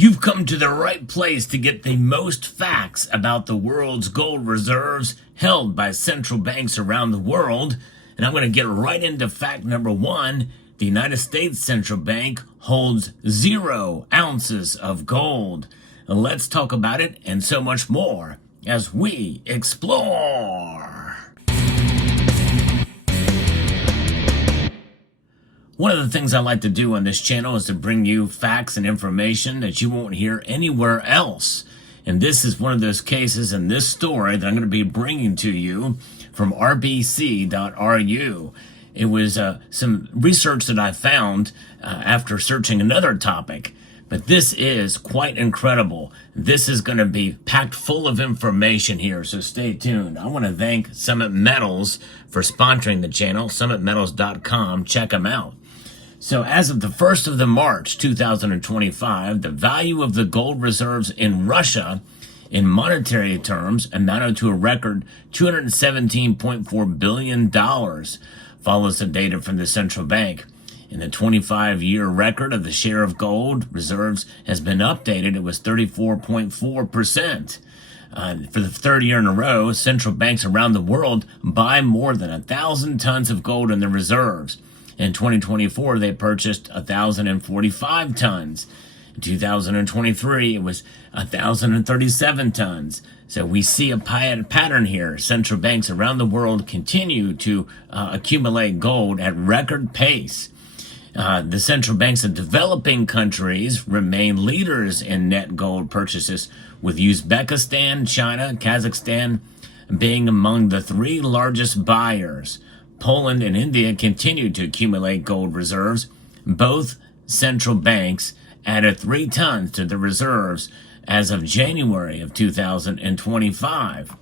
You've come to the right place to get the most facts about the world's gold reserves held by central banks around the world. And I'm going to get right into fact number one. The United States Central Bank holds 0 ounces of gold. Let's talk about it and so much more as we explore. One of the things I like to do on this channel is to bring you facts and information that you won't hear anywhere else. And this is one of those cases in this story that I'm going to be bringing to you from rbc.ru. It was some research that I found after searching another topic. But this is quite incredible. This is going to be packed full of information here, so stay tuned. I want to thank Summit Metals for sponsoring the channel, summitmetals.com. Check them out. So as of the 1st of March 2025, the value of the gold reserves in Russia in monetary terms amounted to a record $217.4 billion, follows the data from the central bank. In the 25-year record of the share of gold reserves has been updated. It was 34.4%. For the third year in a row, central banks around the world buy more than 1,000 tons of gold in their reserves. In 2024, they purchased 1,045 tons. In 2023, it was 1,037 tons. So we see a pattern here. Central banks around the world continue to accumulate gold at record pace. The central banks of developing countries remain leaders in net gold purchases, with Uzbekistan, China, Kazakhstan being among the 3 largest buyers. Poland and India continue to accumulate gold reserves. Both central banks added 3 tons to the reserves as of January of 2025.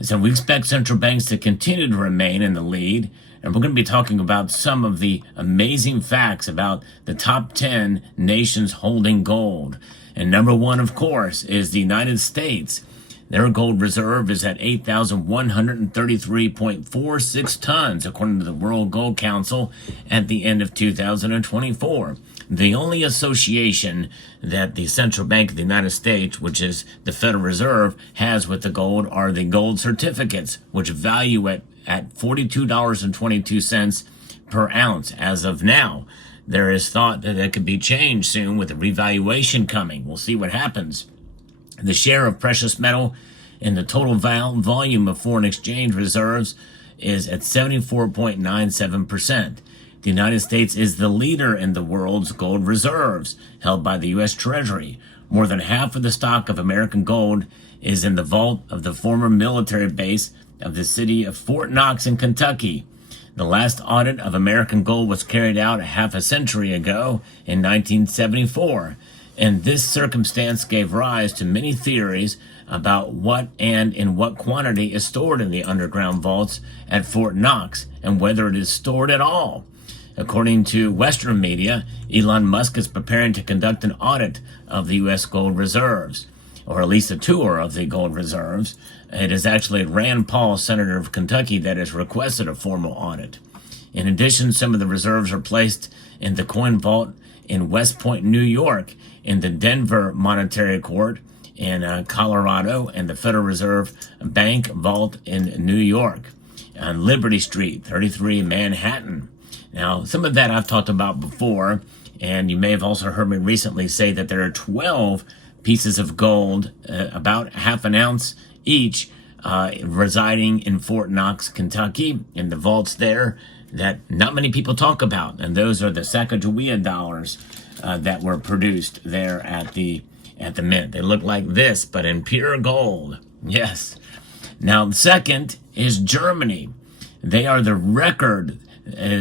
So we expect central banks to continue to remain in the lead. And we're going to be talking about some of the amazing facts about the top 10 nations holding gold. And number one, of course, is the United States. Their gold reserve is at 8,133.46 tons, according to the World Gold Council, at the end of 2024. The only association that the Central Bank of the United States, which is the Federal Reserve, has with the gold are the gold certificates, which value at $42.22 per ounce as of now. There is thought that it could be changed soon with a revaluation coming. We'll see what happens. The share of precious metal in the total volume of foreign exchange reserves is at 74.97%. The United States is the leader in the world's gold reserves, held by the U.S. Treasury. More than half of the stock of American gold is in the vault of the former military base of the city of Fort Knox in Kentucky. The last audit of American gold was carried out half a century ago in 1974. And this circumstance gave rise to many theories about what and in what quantity is stored in the underground vaults at Fort Knox and whether it is stored at all. According to Western media, Elon Musk is preparing to conduct an audit of the U.S. gold reserves, or at least a tour of the gold reserves. It is actually Rand Paul, Senator of Kentucky, that has requested a formal audit. In addition, some of the reserves are placed in the coin vault in West Point, New York, in the Denver Monetary Court in Colorado, and the Federal Reserve Bank Vault in New York, on Liberty Street, 33 Manhattan. Now, some of that I've talked about before, and you may have also heard me recently say that there are 12 pieces of gold, about half an ounce each, residing in Fort Knox, Kentucky, in the vaults there that not many people talk about. And those are the Sacagawea dollars that were produced there at the mint. They look like this, but in pure gold. Yes. Now, the second is Germany. They are the record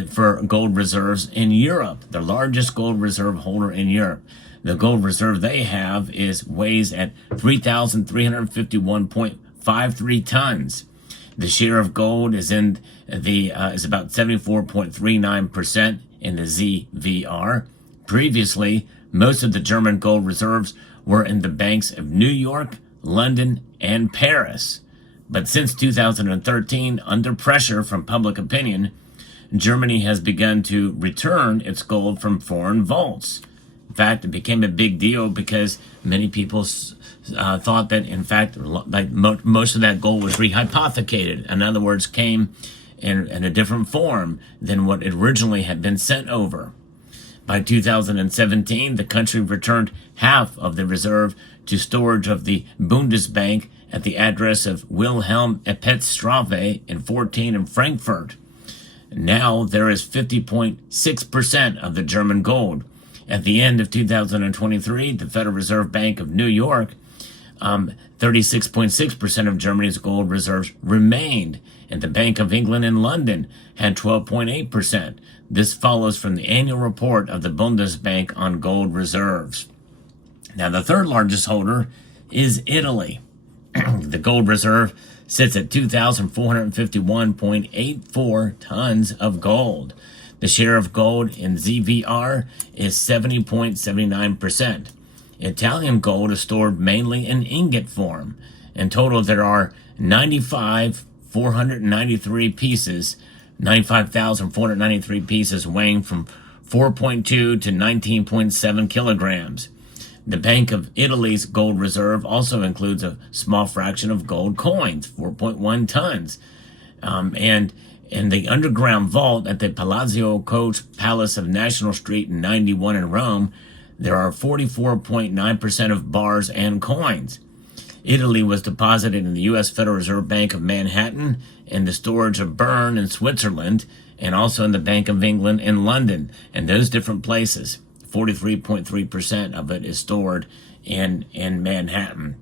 for gold reserves in Europe, the largest gold reserve holder in Europe. The gold reserve they have weighs at 3,351.53 tons. The share of gold is about 74.39% in the ZVR. Previously, most of the German gold reserves were in the banks of New York, London, and Paris. But since 2013, under pressure from public opinion, Germany has begun to return its gold from foreign vaults. In fact, it became a big deal because many people thought that, in fact, like most of that gold was rehypothecated. In other words, came in a different form than what it originally had been sent over. By 2017, the country returned half of the reserve to storage of the Bundesbank at the address of Wilhelm Eppestraße in 14 in Frankfurt. Now there is 50.6% of the German gold. At the end of 2023, the Federal Reserve Bank of New York, 36.6% of Germany's gold reserves remained, and the Bank of England in London had 12.8%. This follows from the annual report of the Bundesbank on gold reserves. Now, the third largest holder is Italy. The gold reserve sits at 2,451.84 tons of gold. The share of gold in ZVR is 70.79%. Italian gold is stored mainly in ingot form. In total, there are 95,493 pieces weighing from 4.2 to 19.7 kilograms. The Bank of Italy's gold reserve also includes a small fraction of gold coins, 4.1 tons. And in the underground vault at the Palazzo Coach Palace of National Street in 91 in Rome, there are 44.9% of bars and coins. Italy was deposited in the U.S. Federal Reserve Bank of Manhattan, in the storage of Bern in Switzerland, and also in the Bank of England in London. And those different places, 43.3% of it is stored in Manhattan.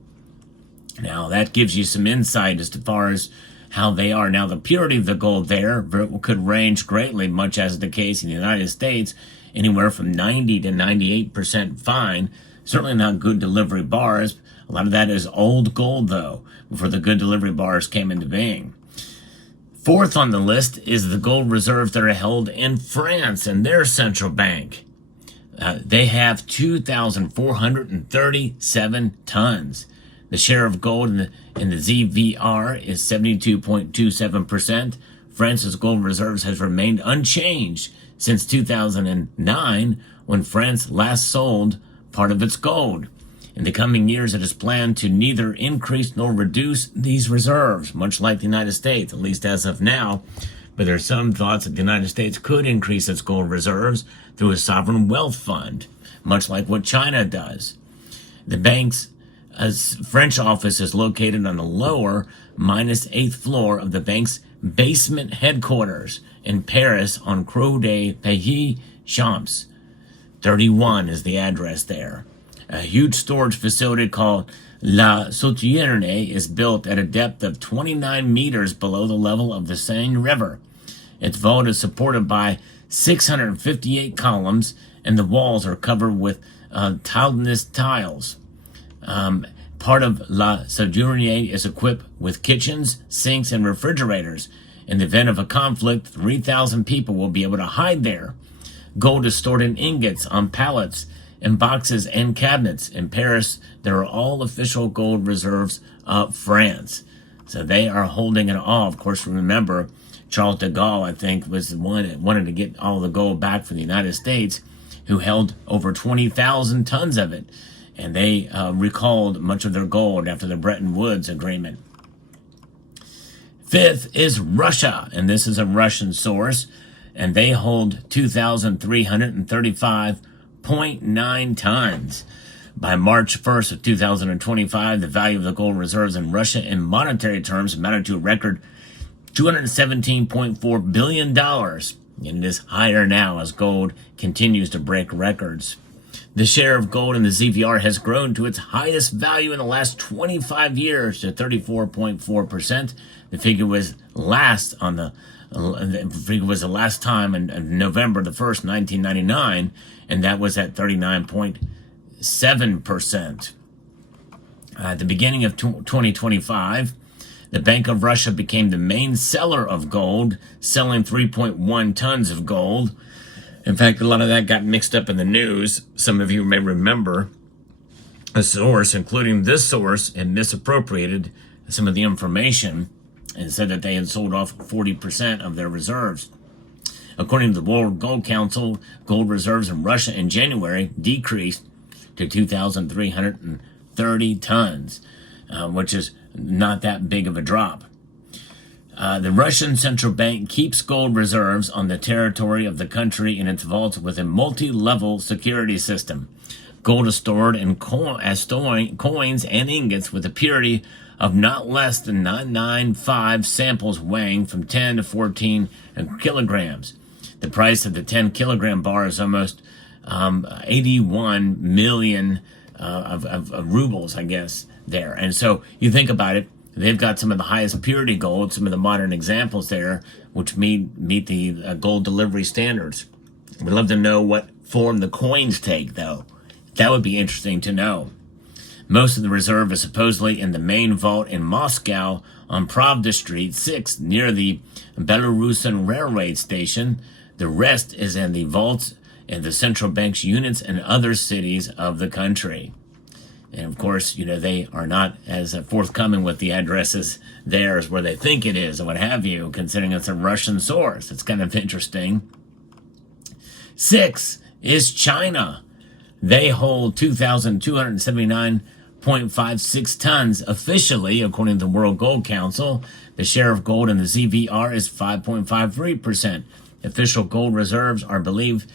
Now, that gives you some insight as far as how they are. Now, the purity of the gold there could range greatly, much as the case in the United States, anywhere from 90 to 98% fine. Certainly not good delivery bars. A lot of that is old gold, though, before the good delivery bars came into being. Fourth on the list is the gold reserves that are held in France and their central bank. They have 2,437 tons. The share of gold in the ZVR is 72.27%. France's gold reserves has remained unchanged since 2009, when France last sold part of its gold. In the coming years, it is planned to neither increase nor reduce these reserves, much like the United States, at least as of now. But there are some thoughts that the United States could increase its gold reserves through a sovereign wealth fund, much like what China does. The bank's French office is located on the lower -8th floor of the bank's basement headquarters in Paris on Croix des Pays Champs. 31 is the address there. A huge storage facility called La Citerne is built at a depth of 29 meters below the level of the Seine River. Its vault is supported by 658 columns, and the walls are covered with tileness tiles. Part of La Citerne is equipped with kitchens, sinks, and refrigerators. In the event of a conflict, 3,000 people will be able to hide there. Gold is stored in ingots, on pallets, in boxes and cabinets. In Paris, there are all official gold reserves of France. So they are holding it all. Of course, remember, Charles de Gaulle, I think, was the one that wanted to get all the gold back for the United States, who held over 20,000 tons of it. And they recalled much of their gold after the Bretton Woods Agreement. Fifth is Russia, and this is a Russian source, and they hold 2,335.9 tons. By March 1st of 2025, the value of the gold reserves in Russia in monetary terms amounted to a record $217.4 billion, and it is higher now as gold continues to break records. The share of gold in the ZVR has grown to its highest value in the last 25 years to 34.4%. The figure was last time in November the 1st, 1999, and that was at 39.7%. At the beginning of 2025, the Bank of Russia became the main seller of gold, selling 3.1 tons of gold. In fact, a lot of that got mixed up in the news. Some of you may remember a source, including this source, had misappropriated some of the information and said that they had sold off 40% of their reserves. According to the World Gold Council, gold reserves in Russia in January decreased to 2,330 tons, which is not that big of a drop. The Russian central bank keeps gold reserves on the territory of the country in its vaults with a multi-level security system. Gold is stored in coins and ingots with a purity of not less than 995 samples weighing from 10 to 14 kilograms. The price of the 10-kilogram bar is almost 81 million of rubles, I guess, there. And so you think about it, they've got some of the highest purity gold, some of the modern examples there, which meet the gold delivery standards. We'd love to know what form the coins take, though. That would be interesting to know. Most of the reserve is supposedly in the main vault in Moscow on Pravda Street 6 near the Belarusian railway station. The rest is in the vaults in the central bank's units in other cities of the country. And of course, they are not as forthcoming with the addresses there as where they think it is, or what have you, considering it's a Russian source. It's kind of interesting. 6 is China. They hold 2,279.56 tons officially, according to the World Gold Council. The share of gold in the ZVR is 5.53%. Official gold reserves are believed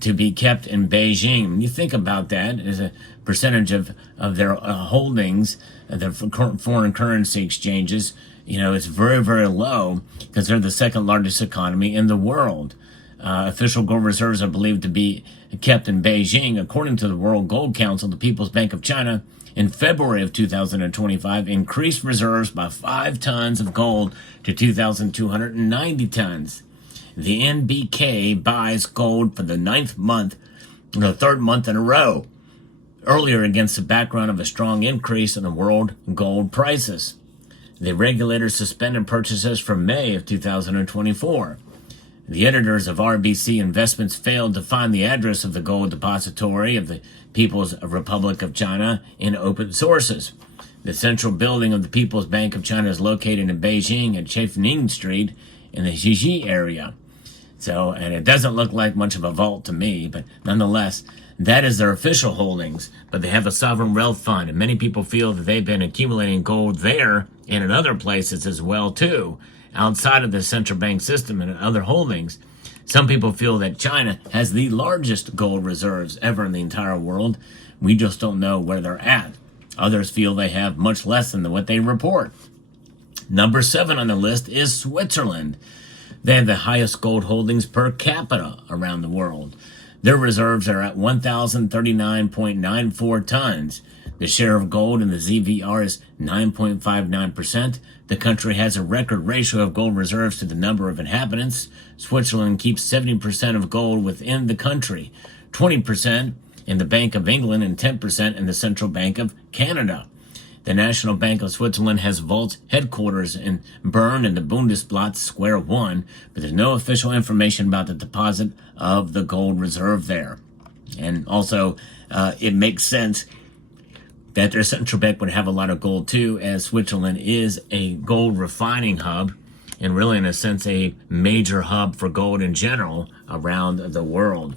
to be kept in Beijing. When you think about that as a percentage of their holdings, the foreign currency exchanges, it's very, very low because they're the second largest economy in the world. Official gold reserves are believed to be kept in Beijing. According to the World Gold Council, the People's Bank of China, in February of 2025, increased reserves by 5 tons of gold to 2,290 tons. The NBK buys gold for the third month in a row, earlier against the background of a strong increase in the world gold prices. The regulator suspended purchases from May of 2024. The editors of RBC Investments failed to find the address of the gold depository of the People's Republic of China in open sources. The central building of the People's Bank of China is located in Beijing at Chafning Street in the Xixi area. And it doesn't look like much of a vault to me, but nonetheless, that is their official holdings. But they have a sovereign wealth fund, and many people feel that they've been accumulating gold there and in other places as well, too, outside of the central bank system and other holdings. Some people feel that China has the largest gold reserves ever in the entire world. We just don't know where they're at. Others feel they have much less than what they report. Number 7 on the list is Switzerland. They have the highest gold holdings per capita around the world. Their reserves are at 1,039.94 tons. The share of gold in the ZVR is 9.59%. The country has a record ratio of gold reserves to the number of inhabitants. Switzerland keeps 70% of gold within the country, 20% in the Bank of England, and 10% in the Central Bank of Canada. The National Bank of Switzerland has vaults headquarters in Bern in the Bundesplatz Square 1, but there's no official information about the deposit of the gold reserve there. And also, it makes sense that their central bank would have a lot of gold too, as Switzerland is a gold refining hub, and really, in a sense, a major hub for gold in general around the world.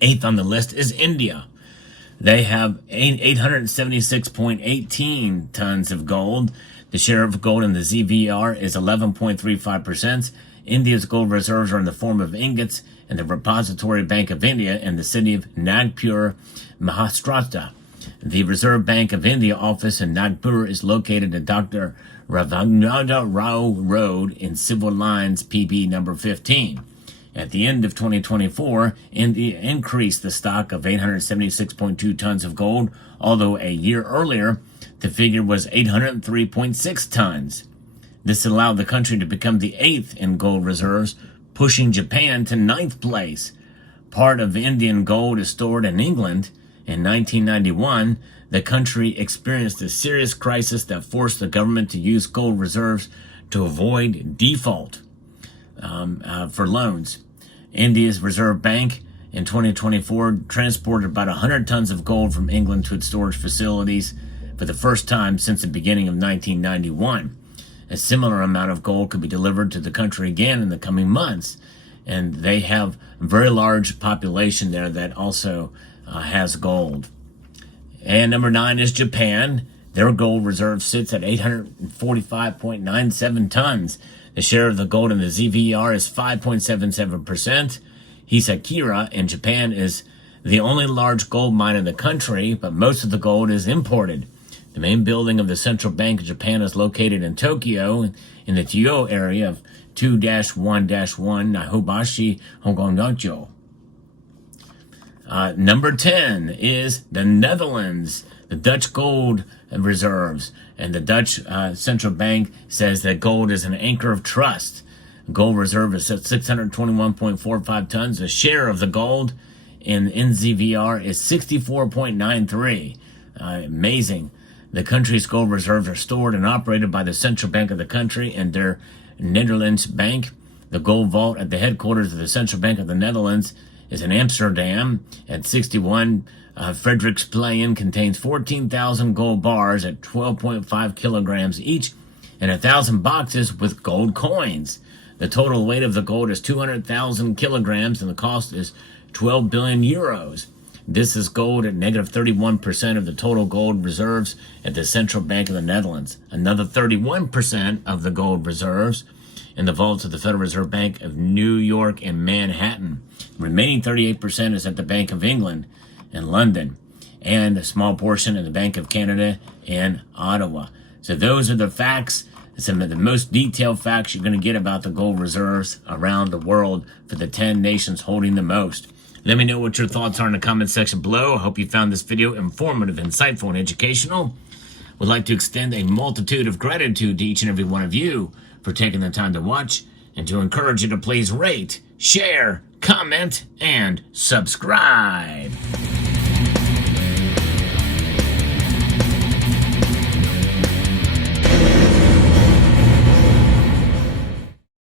8th on the list is India. They have 876.18 tons of gold. The share of gold in the ZVR is 11.35%. India's gold reserves are in the form of ingots in the Repository Bank of India in the city of Nagpur, Maharashtra. The Reserve Bank of India office in Nagpur is located at Dr. Ravindranath Rao Road in Civil Lines, PB number 15. At the end of 2024, India increased the stock of 876.2 tons of gold, although a year earlier, the figure was 803.6 tons. This allowed the country to become the 8th in gold reserves, pushing Japan to 9th place. Part of Indian gold is stored in England. In 1991, the country experienced a serious crisis that forced the government to use gold reserves to avoid default for loans. India's Reserve Bank in 2024 transported about 100 tons of gold from England to its storage facilities for the first time since the beginning of 1991. A similar amount of gold could be delivered to the country again in the coming months. and they have a very large population there that also has gold. And number 9 is Japan. Their gold reserve sits at 845.97 tons. The share of the gold in the ZVR is 5.77%. Hisakira in Japan is the only large gold mine in the country, but most of the gold is imported. The main building of the Central Bank of Japan is located in Tokyo, in the Tokyo area of 2-1-1 Nahobashi Hongondocho. Number 10 is the Netherlands, the Dutch gold reserves. And the Dutch central bank says that gold is an anchor of trust. Gold reserve is at 621.45 tons. The share of the gold in NZVR is 64.93. Amazing. The country's gold reserves are stored and operated by the central bank of the country and their Netherlands Bank. The gold vault at the headquarters of the Central Bank of the Netherlands is in Amsterdam at 61 Fredericksplein, contains 14,000 gold bars at 12.5 kilograms each and 1,000 boxes with gold coins. The total weight of the gold is 200,000 kilograms and the cost is 12 billion euros. This is gold at negative 31% of the total gold reserves at the Central Bank of the Netherlands. Another 31% of the gold reserves in the vaults of the Federal Reserve Bank of New York and Manhattan. The remaining 38% is at the Bank of England in London, and a small portion in the Bank of Canada in Ottawa. So those are the facts, some of the most detailed facts you're going to get about the gold reserves around the world for the 10 nations holding the most. Let me know what your thoughts are in the comment section below. I hope you found this video informative, insightful, and educational. Would like to extend a multitude of gratitude to each and every one of you for taking the time to watch, and to encourage you to please rate, share, comment, and subscribe.